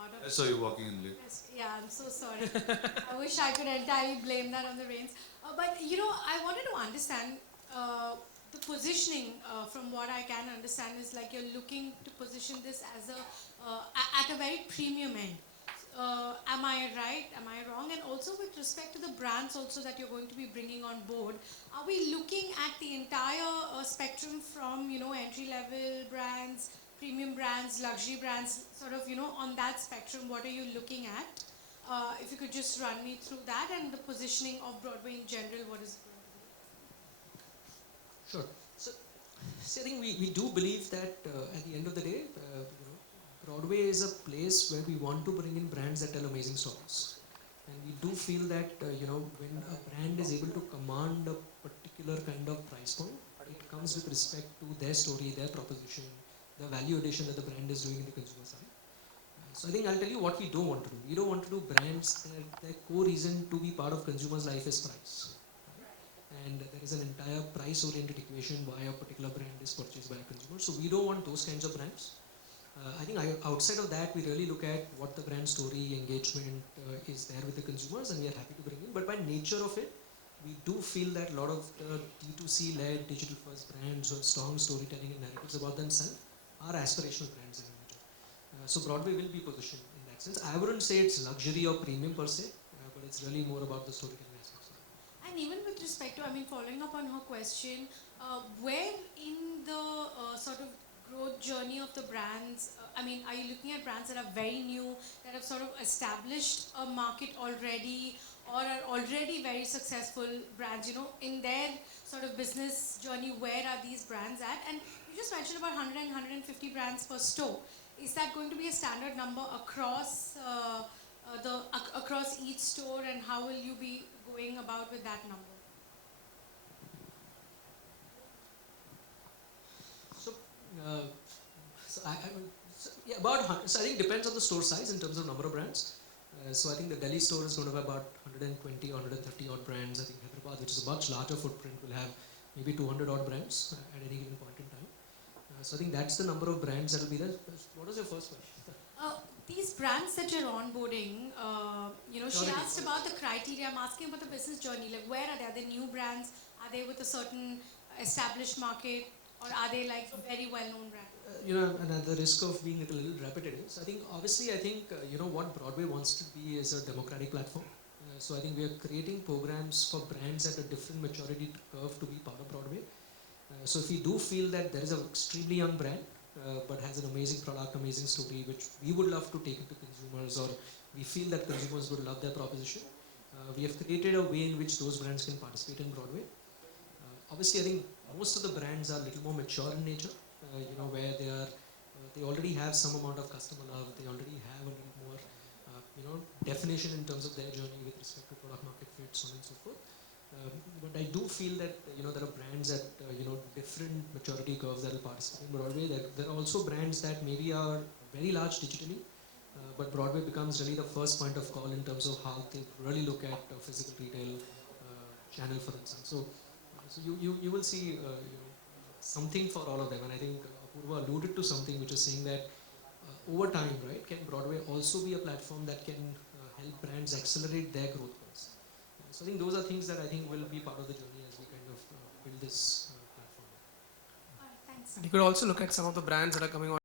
part of. I saw you walking in late. Yes, yeah, I'm so sorry. I wish I could entirely blame that on the rains. But I wanted to understand the positioning. From what I can understand, is like you're looking to position this as at a very premium end. Am I right? Am I wrong? And also with respect to the brands also that you're going to be bringing on board, are we looking at the entire spectrum from entry level brands, premium brands, luxury brands, sort of on that spectrum? What are you looking at? If you could just run me through that and the positioning of Broadway in general, what is it going to be? Sure. So, see, I think we do believe that at the end of the day, Broadway is a place where we want to bring in brands that tell amazing stories. And we do feel that when a brand is able to command a particular kind of price point, it comes with respect to their story, their proposition, the value addition that the brand is doing in the consumer side. So I think I'll tell you what we don't want to do. We don't want to do brands that their core reason to be part of consumers' life is price. And there is an entire price-oriented equation why a particular brand is purchased by a consumer. So we don't want those kinds of brands. I think outside of that, we really look at what the brand story, engagement is there with the consumers, and we are happy to bring in. But by nature of it, we do feel that a lot of the D2C-led digital-first brands or strong storytelling and narratives about themselves are aspirational brands in nature. So Broadway will be positioned in that sense. I wouldn't say it's luxury or premium per se, but it's really more about the storytelling aspects. And even with respect to, I mean, following up on her question, where in the sort of growth journey of the brands, I mean, are you looking at brands that are very new, that have sort of established a market already, or are already very successful brands, in their sort of business journey, where are these brands at? And you just mentioned about 100 and 150 brands per store. Is that going to be a standard number across across each store, and how will you be going about with that number? So, uh, yeah, about 100. So I think it depends on the store size in terms of number of brands. So I think the Delhi store is going to have about 120 or 130 odd brands. I think Hyderabad, which is a much larger footprint, will have maybe 200 odd brands at any given point in time. So I think that's the number of brands that will be there. What was your first question? These brands that you're onboarding, she asked about the criteria. I'm asking about the business journey. Like, where are they? Are they new brands? Are they with a certain established market? Or are they like very well-known brands? And at the risk of being a little repetitive, so I think obviously what Broadway wants to be is a democratic platform. So I think we are creating programs for brands at a different maturity curve to be part of Broadway. So if we do feel that there is an extremely young brand but has an amazing product, amazing story, which we would love to take it to consumers, or we feel that consumers would love their proposition, we have created a way in which those brands can participate in Broadway. Obviously, I think most of the brands are a little more mature in nature, where they already have some amount of customer love, they already have a little more, definition in terms of their journey with respect to product market fit, so on and so forth. But I do feel that there are brands at different maturity curves that will participate in Broadway. There are also brands that maybe are very large digitally, but Broadway becomes really the first point of call in terms of how they really look at physical retail channel for themselves. So you will see something for all of them, and I think Apurva alluded to something which is saying that over time, right, can Broadway also be a platform that can help brands accelerate their growth curves? So I think those are things that I think will be part of the journey as we kind of build this platform. All right, thanks. And you could also look at some of the brands that are coming on